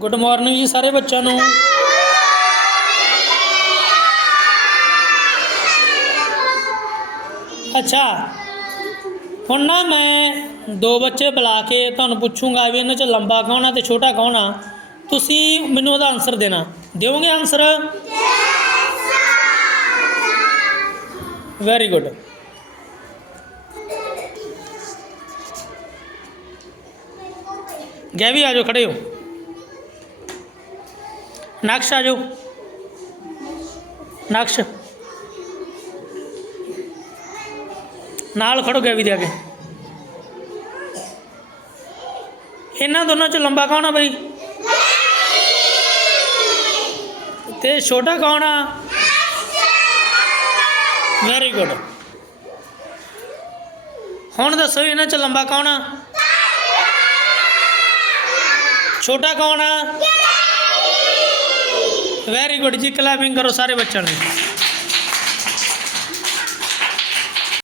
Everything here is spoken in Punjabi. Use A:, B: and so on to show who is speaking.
A: ਗੁੱਡ ਮਾਰਨਿੰਗ ਜੀ ਸਾਰੇ ਬੱਚਿਆਂ ਨੂੰ। ਅੱਛਾ, ਹੁਣ ਨਾ ਮੈਂ ਦੋ ਬੱਚੇ ਬੁਲਾ ਕੇ ਤੁਹਾਨੂੰ ਪੁੱਛੂੰਗਾ ਵੀ ਇਹਨਾਂ ਚ ਲੰਬਾ ਕੌਣ ਆ ਤੇ ਛੋਟਾ ਕੌਣ ਆ। ਤੁਸੀਂ ਮੈਨੂੰ ਉਹਦਾ ਆਨਸਰ ਦੇਣਾ। ਦਿਓਗੇ ਆਨਸਰ ਵੈਰੀ ਗੁੱਡ ਗੈਵੀ ਆ ਜਾਓ, ਖੜੇ ਹੋ। ਨਕਸ਼ ਆ ਜਾਓ। ਨਕਸ਼। ਨਾਲ ਖੜੋ ਗੈਵੀ ਦੇ ਅੱਗੇ। ਇਹਨਾਂ ਦੋਨਾਂ ਚ ਲੰਬਾ ਕੌਣ ਆ ਬਈ? ਤੇ ਛੋਟਾ ਕੌਣ ਆ? ਵੈਰੀ ਗੁੱਡ ਹੁਣ ਦੱਸੋ ਇਹਨਾਂ ਚ ਲੰਬਾ ਕੌਣ ਆ? ਛੋਟਾ ਕੌਣ ਆ? ਵੈਰੀ ਗੁੱਡ ਜੀ ਕਲੈਪਿੰਗ ਕਰੋ ਸਾਰੇ ਬੱਚਿਆਂ ਲਈ